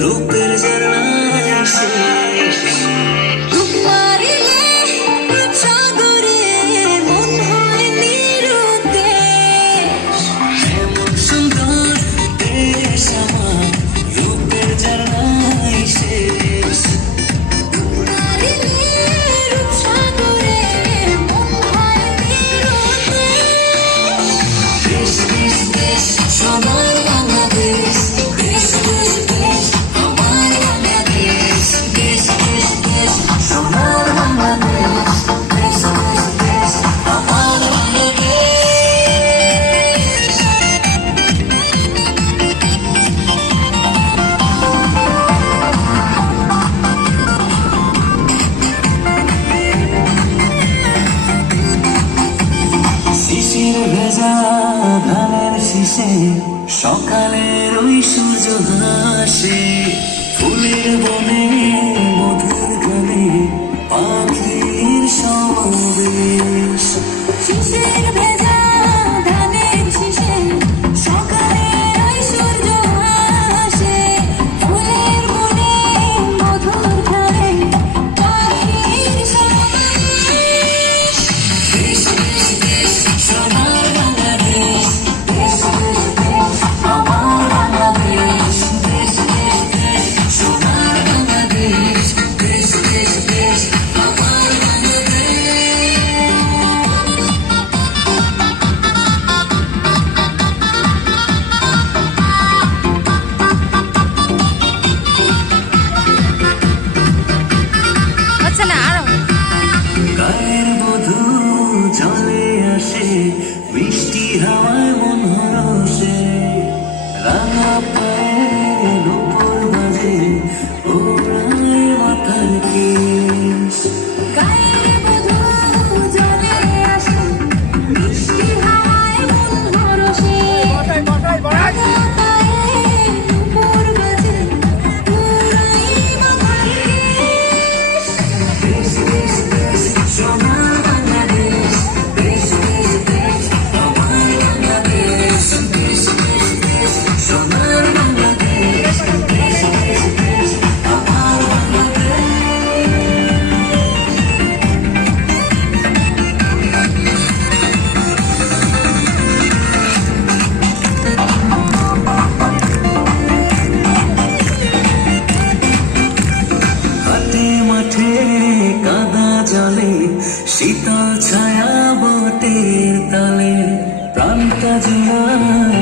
রূপের ঝর্ণায় শেষ। রূপ মারিলে সাগরে মন হয় নিরুদ্দেশ। এমন সুন্দর দেশ আমার, রূপের ঝর্ণায় শেষ। রূপ মারিলে রূপ সাগরে মন হয় নিরুদ্দেশ। দেশ দেশ দেশ সোনার বাংলাদেশ, দেশ দেশ দেশ আমার বাংলাদেশ, দেশ দেশ দেশ সোনার বাংলাদেশ, দেশ দেশ দেশ আমার বাংলাদেশ। শিশির ভেজা ধানের শীষে সকালের ওই সূর্য হাসে। ফুলের বনে মধুর গানে পাখির সমাবেশ। শিশির ভেজা ধানের শীষে সকালে ওই সূর্য হাসে। ফুলের বনে মধুর গানে পাখির সমাবেশ। দেশ দেশ দেশ সোনার বাংলাদেশ, দেশ দেশ দেশ আমার বাংলাদেশ, দেশ দেশ দেশ সোনার বাংলাদেশ, দেশ দেশ দেশ আমার আচ্ছা না আরো গায়ের বধূ জলে আসে, বৃষ্টি হাওয়ায় মন হরসে। রাঙা পায়ে নূপুর বাজে, ওড়ায় মাথার কেশ। গায়ের বধূ জলে আসে, বৃষ্টি হাওয়ায় মন হরষে। রাঙা পায়ে নূপুর বাজে, ওড়ায় মাথার কেশ। দেশ দেশ দেশ সোনার বাংলাদেশ, দেশ দেশ দেশ আমার বাংলাদেশ, দেশ দেশ দেশ সোনার বাংলাদেশ, দেশ দেশ দেশ আমার হাটে মাঠে কাদা জলে, শীতল ছায়া বটের তলে, প্রাণটা জুড়ায়